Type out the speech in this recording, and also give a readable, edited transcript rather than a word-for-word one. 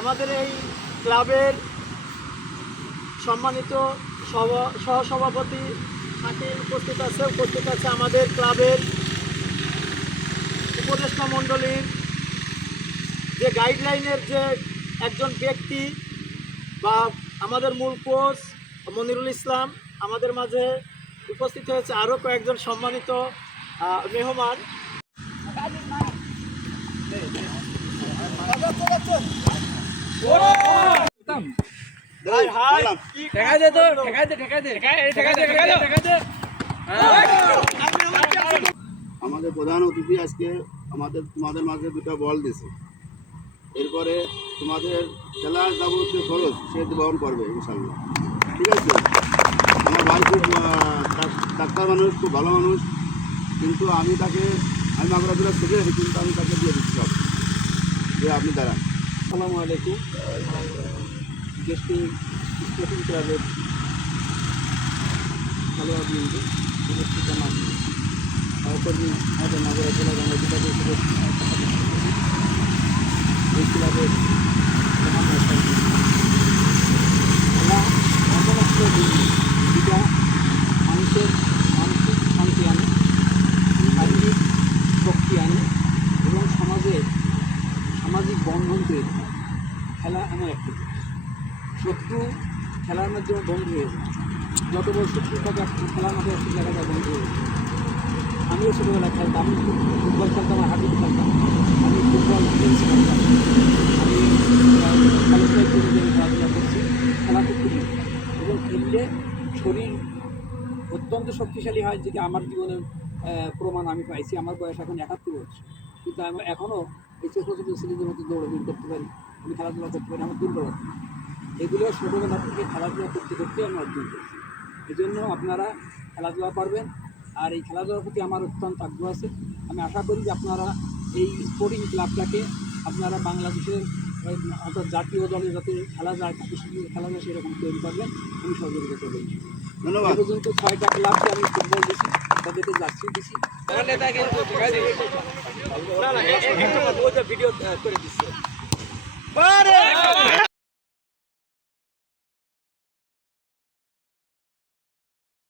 আমাদের এই ক্লাবের সম্মানিত সহসভাপতি শাকিল উপস্থিত আছে আমাদের ক্লাবের উপদেষ্টা মণ্ডলীর যে গাইডলাইনের যে একজন ব্যক্তি বা আমাদের মূল কোচ মনিরুল ইসলাম, আমাদের মাঝে উপস্থিত হয়েছে আরও কয়েকজন সম্মানিত মেহমান। আমাদের প্রধান অতিথি আজকে তোমাদের মাঝে দুটো বল দিছে, এরপরে তোমাদের খেলার যাবতীয় খরচ সে বহন করবে ইনশাল্লাহ। ঠিক আছে, আমার ভাই খুব ডাক্তার মানুষ, খুব ভালো মানুষ, কিন্তু আমি মাগরাতুল্লাহ থেকে কিন্তু আমি তাকে দিয়ে দিচ্ছি সব, যে আপনি দাঁড়ান। আসসালামু আলাইকুম। দেশটি স্পোর্টিং ক্লাবের খেলোয়াড়বৃন্দ, উপস্থিত আমার সহকর্মী, আমাদের নগরের জেলা বাংলা বিভাগের এই ক্লাবের খেলা অন্তরাষ্ট্রীয় যেটা মানুষের মানসিক শান্তি আনে, শারীরিক শক্তি আনে এবং সামাজিক বন্ধন তৈরি। খেলা এমন একটি শত্রু খেলার মাধ্যমে বন্ধু হয়ে যায়। যত বড় শত্রু থাকে খেলার মাধ্যমে একটি জায়গায় বন্ধু হয়ে যায়। আমিও ছোটোবেলায় খেলতাম, আমি ফুটবল খেলতাম, হাঁটুতে খেলতাম, আমি ফুটবল খেলছি, আমি কলেজ খেলাধুলা করছি। খেলা করতে এবং খেললে শরীর অত্যন্ত শক্তিশালী হয়, যেটা আমার জীবনের প্রমাণ আমি পাইছি। আমার বয়স এখন 71 বছর, কিন্তু আমি এখনও এই ছোটো ছোটো ছেলেদের মধ্যে দৌড়াদৌড়ি করতে পারি, আমি খেলাধুলা করতে পারি। আমার দুর্বলতা এগুলো ছোটোবেলা থেকে খেলাধুলা করতে করতে আমি অর্জন করছি। এই জন্য আপনারা খেলাধুলা করবেন, আর এই খেলাধুলার প্রতি আমার অত্যন্ত আগ্রহ আছে। আমি আশা করি যে আপনারা এই স্পোর্টিং ক্লাবটাকে আপনারা বাংলাদেশের অর্থাৎ জাতীয় দলে যাতে খেলা যায়, খেলা যায় সেরকম তৈরি করবেন, আমি সহযোগিতা করবেন। ধন্যবাদ। পর্যন্ত 6টা ক্লাবকে আমি ফুটবল দিছি, তাদেরকে জার্সি দিছি, ভিডিও করে দিচ্ছি।